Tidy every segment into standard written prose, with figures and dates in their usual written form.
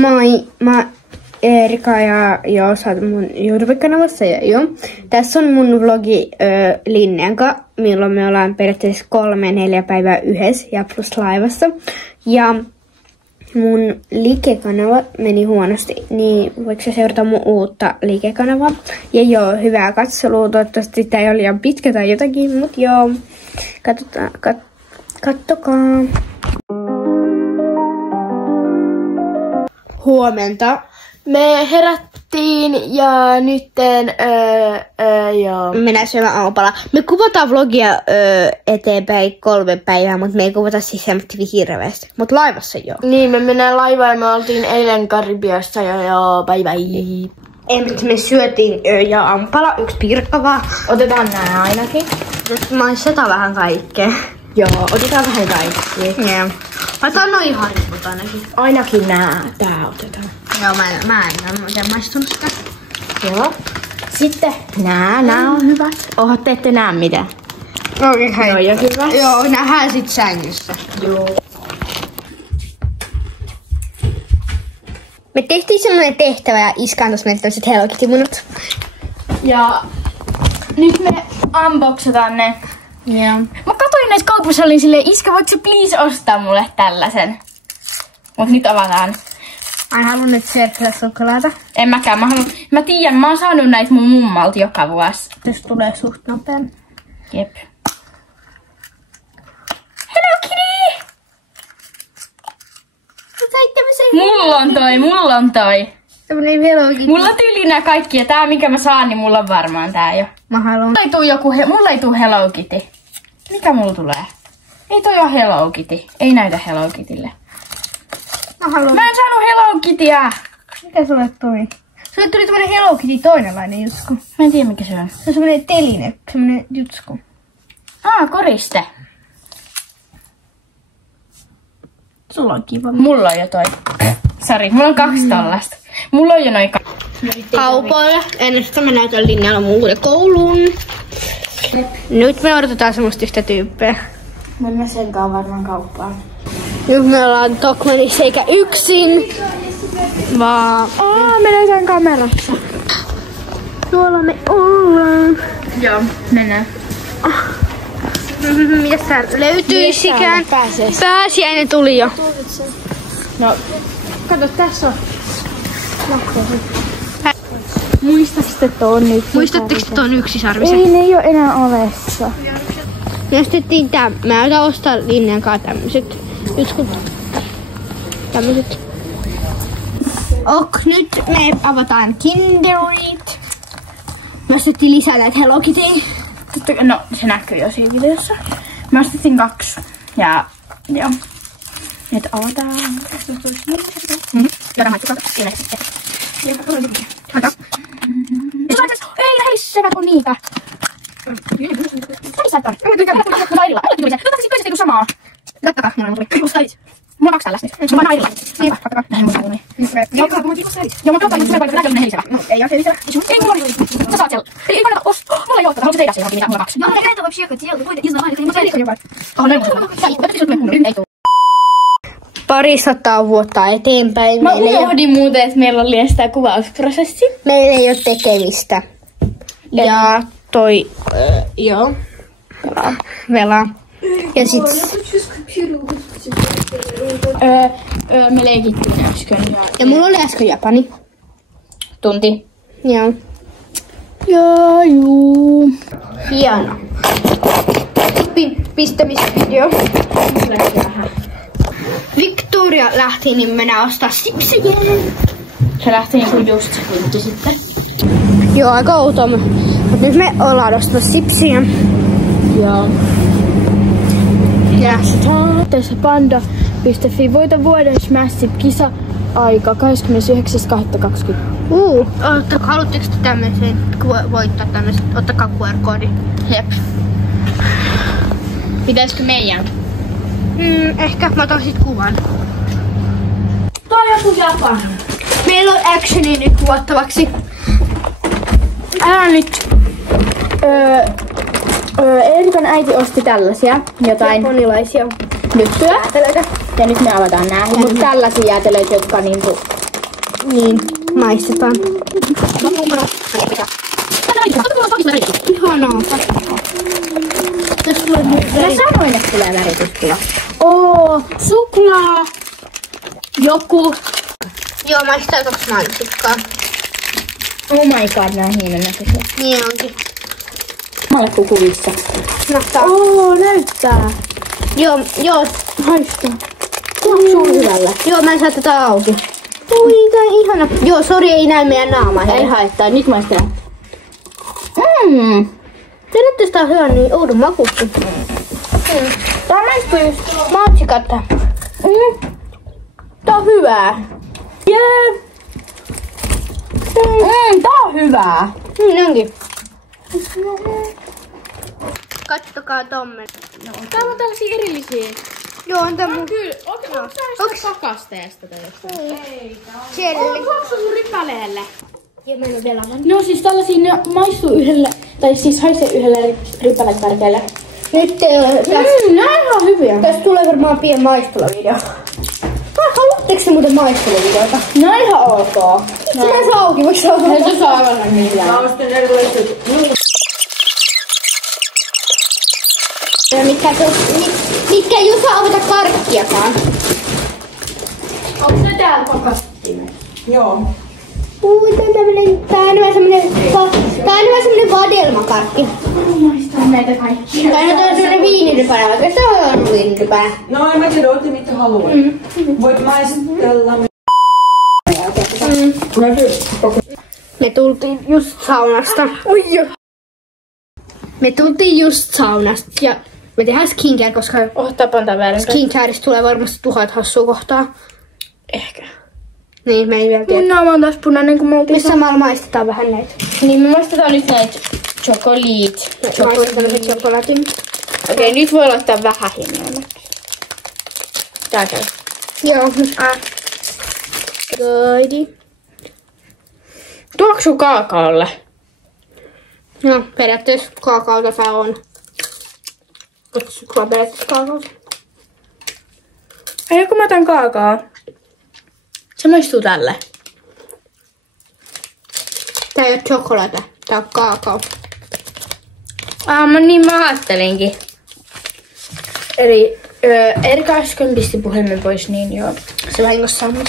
Moi, mä Erika ja joo, sä oot mun YouTube-kanavassa ja joo. Tässä on mun vlogi Linneen kanssa, milloin me ollaan periaatteessa 3-4 päivää yhdessä ja plus laivassa. Ja mun liikekanava meni huonosti, niin voiko sä seurata mun uutta liikekanavaa? Ja joo, hyvää katselua, toivottavasti tää ei ole liian pitkä tai jotakin, mut joo, kattokaa. Huomenta. Me herättiin ja nytten joo. Mennään syömään aamupalaa. Me kuvataan vlogia eteenpäin 3 päivää, mutta me ei kuvata siis semmoinen hirveästi. Mutta laivassa joo. Niin, me mennään laivaan ja me oltiin eilen Karibiassa ja joo, bye bye. Me syötiin ja aamupala, 1 pirkka vaan. Otetaan nää ainakin. Maistetaan vähän kaikkea. Joo, otetaan vähän kaikki. Joo. Otetaan noin harjut ainakin. Ainakin nää, tää otetaan. Joo, mä en maistunut sitä. Joo. Sitten nää on hyvät. Te ette näe mitään. Okei. Joo, ja hyvä. Joo, nähdään sit sängyssä. Joo. Me tehtiin semmonen tehtävä ja iska antoi meille tämmöset Hello Kitty-munat. Ja nyt me unboxataan ne. Joo. Mä katsoin näissä kaupassa, olin silleen, iskä, voitko sä please ostaa mulle tällaisen? Mut nyt avataan. Ai haluun nyt Serkele-sukulaata. En mäkään, mä tiedän, mä oon saanut näitä mun mummalta joka vuosi. Jos tulee suht nopean. Jep. Hello Kitty! Mulla on toi. Tämmönen Hello Kitty. Mulla on tyyli nää kaikki ja tää minkä mä saan, niin mulla on varmaan tää jo. Mä haluun. Mulla ei tuu Hello Kitty. Mikä mulla tulee? Ei toi oo Hello Kitty. Ei näytä Hello Kitylle. Mä en saanut Hello Kityä. Mitä sulle tuli? Sulle tuli tämmönen Hello Kitty toinenlainen jutsku. Mä en tiedä mikä se on. Se on semmonen teline, semmonen jutsku. Koriste. Sulla on kiva. Mulla on jo toi. Sori, mulla on 2 tollasta. Mulla on jo noin Kaupoilla. Ennen sitä mä näytän Linnalla mun uuden kouluun. Nyt me odotetaan semmoista yhtä tyyppiä. Mennään sen kanssa varmaan kauppaan. Nyt me ollaan Tokmanissa eikä yksin, vaan me näytään kamerassa. tuolla me ollaan. Joo, mennään. Mitäs tää löytyisikään? Pääsiäinen tuli jo. No, kato, tässä on. Muistatko ton nyt? Muistatteko ton yksisarvisen? Ei, ne ei oo enää ovessa. Me ostettiin tää. Mä aion ostaa Linneen kanssa tämmöset. Tämmöset. Nyt me avataan Kinderit. Me ostettiin lisää näitä Hello Kitty. No, se näkyy jo siinä videossa. Mä ostettiin 2. Ja joo. Nyt avataan. Ei näissevät on niitä. Samaa. Laittakaa. Mulla on 2 tällaista. Mä oon nairilla. Niinpä. Joo, mä katsoin, että tulee paljon helisevä. Ei oo helisevä. Ei mulla ole. Sä saat siellä. Ei kannata ostaa. Mulla ei oo. Haluatko tehdä siihen mitä? Mulla on 2. Я это вообще хотела, какой-то из Ei tuu. 200 vuotta eteenpäin. Mä unohdin muuten, että meillä oli liian sitä kuvausprosessi. Meillä ei ole tekemistä. Ja toi, joo. Vela. Ja sit me leikittiin äsken. ja mulla oli äsken Japani. Tunti. Joo. Joo, juu. Hieno. Pistämisvideo. Victoria lähti, niin mennään ostaa sipsejä. Se lähti niinku just tunti sitten. Joo, aika outoa. Mutta nyt me ollaan ostamassa sipsiä. Joo. Ja Tässä panda.fi voita vuoden Smash-kisa aika 29.2.20. Haluatteko te tämmöisen voittaa tämmöisen? Ottakaa QR-koodi. Jep. Pitäisikö meidän? Ehkä mä otan sit kuvan. Toi on joku Japan. Meillä on actioni nyt kuvattavaksi. Älä nyt. Erikan äiti osti tällaisia jotain Japanilaisia juttuja. Räätälöitä. Ja nyt me avataan nää. Mutta tällaisia jäätelöitä, jotka niinku... Niin, maistetaan. Ihanaa. Mä sanoin, että tulee värityspula. Suklaa. Joku. Joo, maistaa 2 mansikkaa. Oh my god, nää on hienon näköisiä. Niin onkin. Samalle kuin kuvissa. Näyttää. Näyttää. Joo. Haistaa. Tuoksuu hyvällä. Joo, mä en saa tätä auki. Ui, tää on ihana. Joo, sori, ei näy meidän naamaa. Ei haittaa, nyt maistellaan. Tiedätkö, että tää on hyvä niin oudon makusta. Tää maistuu just mansikatta. Tää on hyvää. Jee! Tää on hyvää. Niin onkin. Katsokaa tommen. Täällä on tällaisia erillisiä. Joo, on tää mun... Kyllä, onko tää pakasteesta tai jostain? Ei, tää on. Jelly. Onko sun rypäleelle? Ja mä en oo vielä avannut. No siis tällaisia, ne maistuu yhdelle, tai siis haisee yhdelle rypäletärkeelle. Nyt tässä... Nää on ihan hyviä. Tästä tulee varmaan pieni maisteluvideo. Haluatteko te muuten maisteluvideota? Nää on ihan ok. Itse mä saa auki, voiko saa avata? Ei se saa avata millään. Mä ostin erilaiset. Mitkä ei saa avata karkkiakaan. Onko ne täällä pakastimessa? Joo. Ui, tää on enemmän semmonen vadelmakarkki. Maistaa näitä kaikkia. Tai no tää on semmonen viinirypänä, vaikka se on viinirypänä. No en mä tiedä, ootte mitä haluat. Voit maistella. Me tultiin just saunasta. Me tultiin just saunasta ja me tehdään skincare, koska Tapan tää väärin. skincareista tulee varmasti 1000 hassua kohtaa. Ehkä. Niin, me ei vielä Mun tiedä. naama on taas punainen, kun me oltiin. Me samalla maistetaan vähän näitä. Niin me maistetaan nyt näitä chocolate. Maistetaan nyt chokolaatin. Okei, nyt voi laittaa vähän hienoa. Tää käy. Joo, Goidi. Tuoksuu kaakaolle? No, periaatteessa kaakaota tää on. Sulla periaatteessa kaakaota. Ei, kun mä otan kaakao. Se maistuu tälle. Tää ei oo chokolate, tää on kaakao. Niin mä ajattelinkin. Eli Erika äsken pisti puhelimen pois, niin joo. Se vahingossa sammus.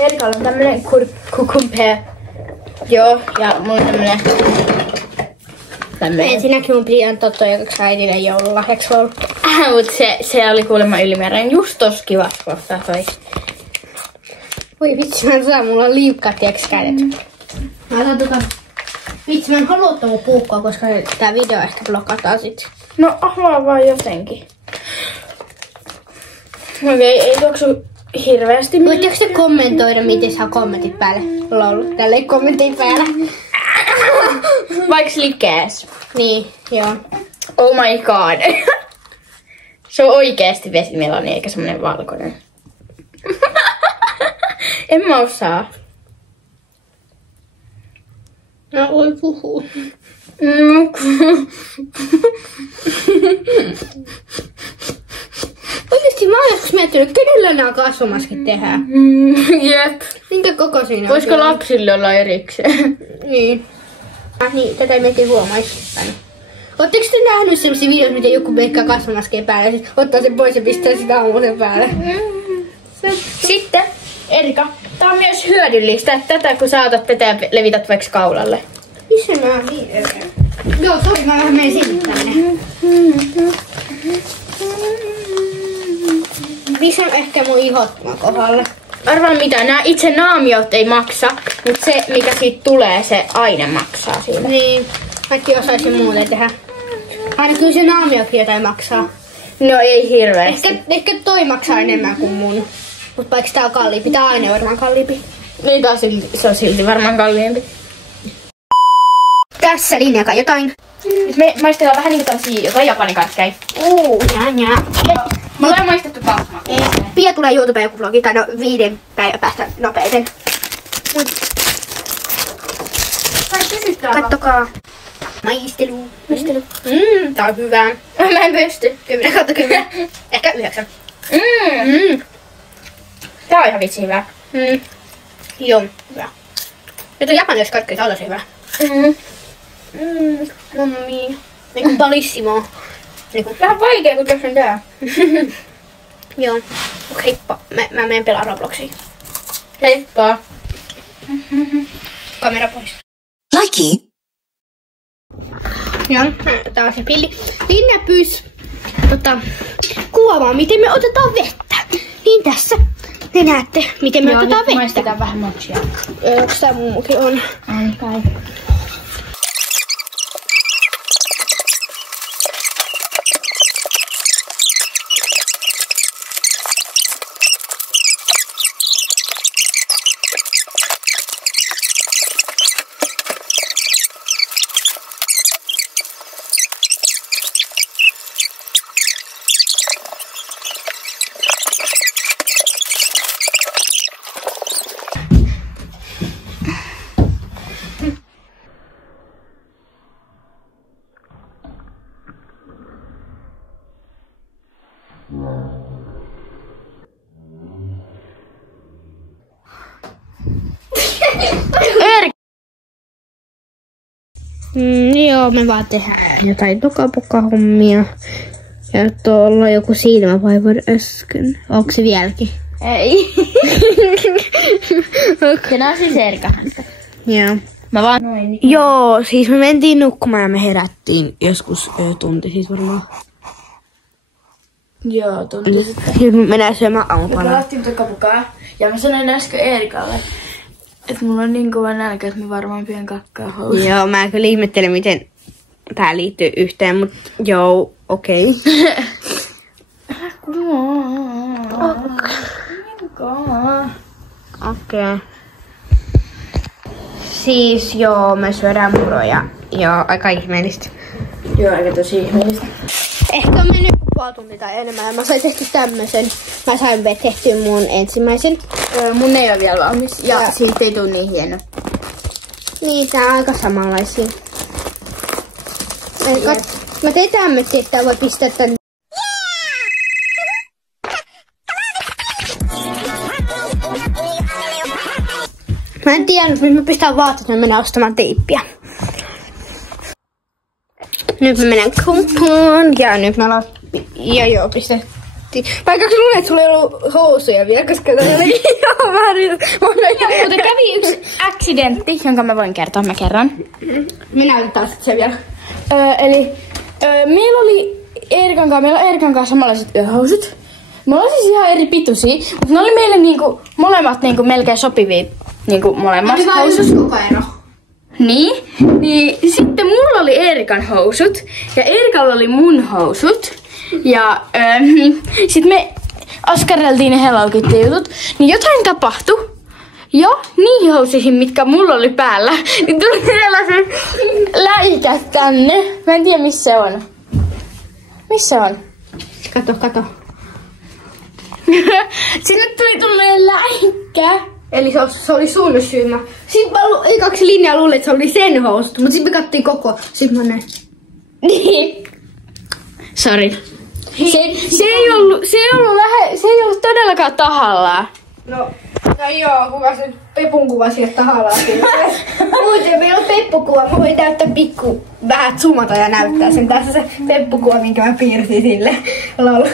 Erikalla on tämmönen kukumpe. Joo, ja mulla on tämmönen. Ensinnäkin mun piti antaa toi jokaksi äidille joululahjaksi ollut. Mut se oli kuulemma ylimääräinen. Just tossa kivas kohtaa toi. Voi vitsi, mä en saa, mulla on liukkaat tiiäks kädet. Mä otan vitsi, mä en halua ottaa mun puukkoa, koska tää video ehkä blokataan sit. No avaa vaan jotenkin. Okei, ei tuoksu hirveästi. Voitteko te kommentoida, miten saa kommentit päälle? Lol, tällä ei kommentit päällä. Vaikka likees. Niin, joo. Oh my god. Se on oikeesti vesimeloni eikä semmonen valkoinen. En mä osaa. No voi puhua. Oikeesti mä oon joskus miettinyt, kenellä nämä kasvomaskit tehdään. Jep. Minkä kokoisia ne on? Voisiko lapsille olla erikseen? Niin. Niin, tätä ei melkein huomaisi. Ootteko te nähnyt sellaisia videoita, miten joku meikkaa kasvomaskeen päälle ja sit ottaa sen pois ja pistää sitä aamuisen päälle? Sitten, Erika, tää on myös hyödyllistä, että tätä kun saatat tätä ja levität vaikka kaulalle. Missä mä oon videoita? Joo, sori, mä vähän menen sinne tänne. Missä on ehkä mun ihot mun kohdalla? Arvaa mitä, nämä itse naamiot ei maksa, mutta se mikä siitä tulee, se aine maksaa siinä. Niin, mäkin osaisin muuten tehdä. Aina kyllä se naamiokin jotain maksaa. No ei hirveästi. Ehkä toi maksaa enemmän kuin mun. Mut vaikka tää on kalliimpi, tää aine on varmaan kalliimpi. Niin taas se on silti varmaan kalliimpi. Tässä linjakaan jotain. Nyt me maistellaan vähän niinku tällaisia jotain japanikarkkeja. Jää. Me ollaan maistettu kasmaa. Pia tulee YouTubeen joku vlogi, tai no 5 päivän päästä nopeiten. Kattokaa. Maistelu. Tää on hyvää. Mä en pysty. 10/10. Ehkä 9. Tää on ihan vitsi hyvä. Joo, hyvä. Nyt on japanilaisessa kaikki, tää on tosi hyvä. Mammi. Niinku balissimo. Niinku. Vähän vaikea, kun tässä on tää. Joo. Okei, heippa. Mä menen pelaa Robloxia. Heippa. Kamera pois. Lucky. Joo, tää on se pilli. Linne pyys kuvaamaan, miten me otetaan vettä. Niin tässä te näette, miten me otetaan vettä. Maistetaan vähän mochia. Onks tää mummukin on? On kai. Joo, me vaan tehdään jotain tokapoka-hommia. Ja tuolla on joku silmävaivar äsken. Onko se vieläkin? Ei. Se on siis Erika-häntä. Joo. Mä vaan noin. Joo, siis me mentiin nukkumaan ja me herättiin joskus tunti siis varmaan. Joo, tuntuu sitten. Nyt me mennään syömään Me aamupalaa. pelattiin tokapokaa. Ja mä sanoin äsken Erikalle, että mulla on niin kova nälkä, että mä varmaan pian kakkaa housuun. Joo, mä kyllä ihmettelen, miten tää liittyy yhteen, mut joo, okei. Okei. Siis joo, me syödään muroja. Joo, aika ihmeellistä. Joo, aika tosi ihmeellistä. Ehkä on mennyt puoli tuntia tai enemmän. Mä sain tehty tämmösen. Mä sain tehtyä mun ensimmäisen. Mun ei ole vielä valmis ja siitä ei tuu niin hieno. Niin, tää on aika samanlaisia. Mä tein tämmösen, että voi pistää tän. Mä en tiedä, nyt mä pistän vaatteet, mä mennään ostamaan teippiä. Nyt mä menen kumpuun ja nyt mä joo, pistettiin. Vaikka sä luulet, että sulla ei ollut housuja vielä, koska tää oli ihan väärin. Mutta kävi yksi accidentti, jonka mä voin kertoa, mä kerron. Minä näytän sit sen vielä. Meillä oli Erikan kanssa samanlaiset yöhousut. Me ollaan siis ihan eri pituisia, mutta ne oli meille niinku, molemmat niinku melkein sopivia niinku molemmat housut. Koko ero. Niin sitten mulla oli Erikan housut ja Erikalla oli mun housut. Ja sit me askarreltiin ne Hello Kitty jutut, niin jotain tapahtui. Ja niihin housuihin, mitkä mulla oli päällä, niin tuli sellaiset läikät tänne. Mä en tiedä missä se on. Missä on? Kato. Sinne tuli läikkä. Eli se oli sun syymä. Sitten mä kaksi linjaa luulin, että se oli sen housut, mutta sitten me kattiin koko. Sitten mä näin. Niin. Sorry. Se ei ollut todellakaan tahallaan. No joo, kuka se Pepun kuva sieltä tahallaan siinä. Muuten meillä on Peppu-kuva, mä voin täyttää pikku vähän zoomata ja näyttää sen. Tässä se Peppu-kuva, minkä mä piirsin sille. Lol.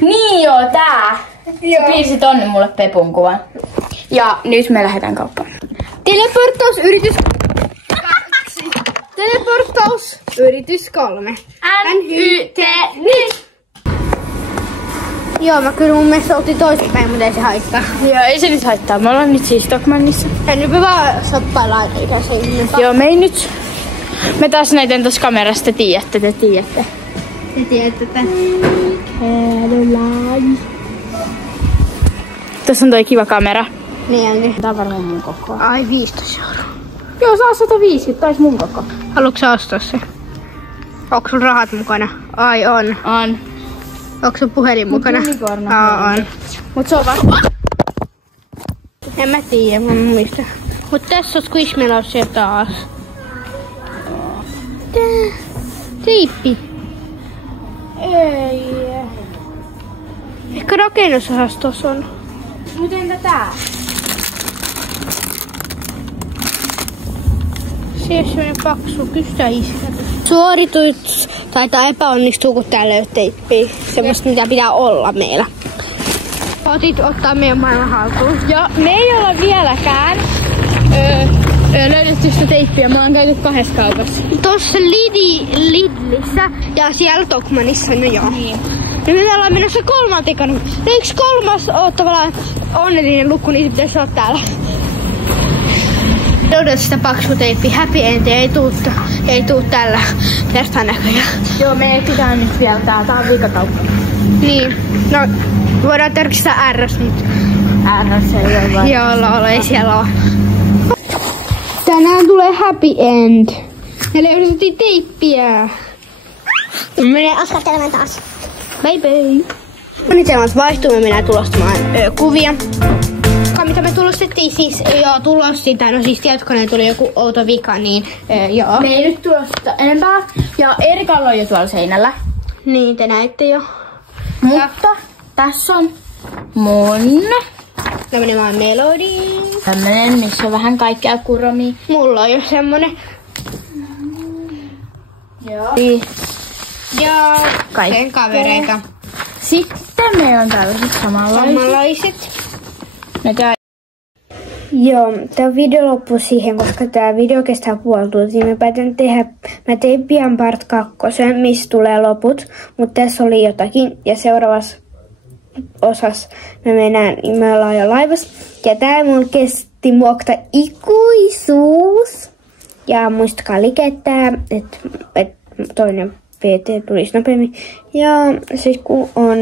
Niin joo, tää. Joo. Se piirsi tonne mulle Pepun kuvan. Ja nyt me lähdetään kauppaan. Teleporttausyritys 2. Teleporttausyritys 3. NYT nyt! Joo, mä kyllä mun mielestä oltiin toisinpäin, mutta ei se haittaa. Joo, ei se nyt haittaa. Me ollaan nyt siis Stockmannissa. Ja nyt me vaan shoppaillaan ikäisiä ihmisiä. Joo, me ei nyt... Me taas näytän tossa kamerasta, te tiedätte. Te tiedätte, että... Tässä on toi kiva kamera. Niin onkin. Tää on varmaan mun koko. Ai 15 €. Joo, saa 150, tais mun koko. Haluatko sä ostaa se? Onko sun rahat mukana? Ai on. On. Onko sun puhelin mukana? On. Mut se on vasta. En mä tiedä, mä muista. Mut tässä on Squishmallows taas. Tää. Teippi. Ei. Ehkä rakennusosastossa on. Mut entä tää? Siellä on semmonen paksu kystäiskä. Suoritus taitaa epäonnistua, kun täällä ei ole teippiä. Semmoista, mitä pitää olla meillä. Otit ottaa meidän maailman haltuun. Ja me ei olla vieläkään löydetty sitä teippiä. Me ollaan käyty 2 kaupassa. Tossa Lidlissä ja siellä Tokmanissa, no joo. Niin. Ja me ollaan menossa 3. kanssa. Ja 1 kolmas on tavallaan onnellinen lukku, niin se pitäisi olla täällä. Löydät sitä paksu teippiä. Happy End ei tuu tällä kertaa näköjään. Joo, me pitää nyt vielä tää on viikakauppa. Niin. No, voidaan tarkistaa RS nyt. RS ei ole vaan. Joo, ei siellä ole. Tänään tulee Happy End. Ja löydettiin teippiä. Menee askartelemaan taas. Bye bye. Suunnitelmat vaihtuu, me mennään tulostamaan kuvia. Mitä me tulostettiin siis, no siis tietokoneen tuli joku outo vika, niin joo. Me ei nyt tulosteta enempää. Ja Erikalla on jo tuolla seinällä. Niin, te näitte jo. Mutta tässä on mun tämmönen vaan Melody. tämmönen, missä on vähän kaikkea kuromia. Mulla on jo semmonen. Joo. Ja Kaikkea. sen kavereita. Sitten meillä on tällaiset samanlaiset. Joo, tämä video loppuu siihen, koska tämä video kestää puoli tuntia. Mä päätän tehdä, mä tein pian part 2, missä tulee loput, mutta tässä oli jotakin. Ja seuraavassa osassa me ollaan jo laivassa. Ja tää mun kesti muokata ikuisuus. Ja muistakaa likettää, että toinen PT tulisi nopeammin. Ja siis kun on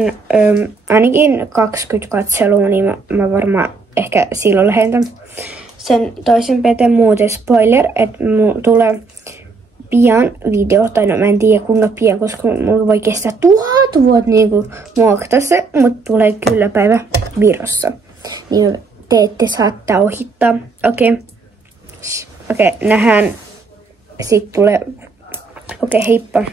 ainakin 20 katselua, niin mä varmaan ehkä silloin lähetän sen toisen PT muuten. Spoiler, että tulee pian video, tai no mä en tiedä kuinka pian, koska mulla voi kestää 1000 vuotta niinku muokata se, mutta tulee kyllä päivä Virossa. Niin te ette saa ohittaa. Okei, nähdään. Sitten tulee. Okei, heippa.